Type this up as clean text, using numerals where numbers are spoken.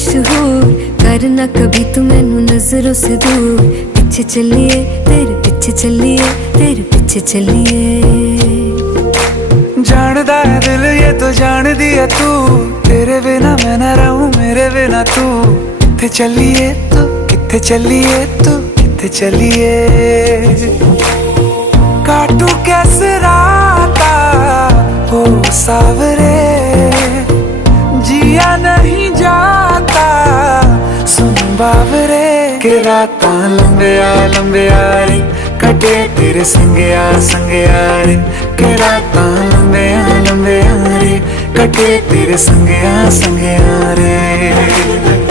मशहूर, करना कभी तू मैनू नजरों से दूर। पीछे चलिए तेरे पीछे चलिए, तेरे पीछे चलिए। जानदा है दिल ये तो जान दिया तू, तेरे बिना मैं ना रहूं मेरे बिना तू। किथे चलिए तू, किथे चलिए तू, किथे चलिए। काटू कैसे राता हो सावरे, जिया नहीं जाता सुन बावरे। के रातां लंबिया लंबिया रे, कटे तेरे संगया संगया रे। के रातां लंबिया लंबिया रे, कटे तेरे संगया संगया रे।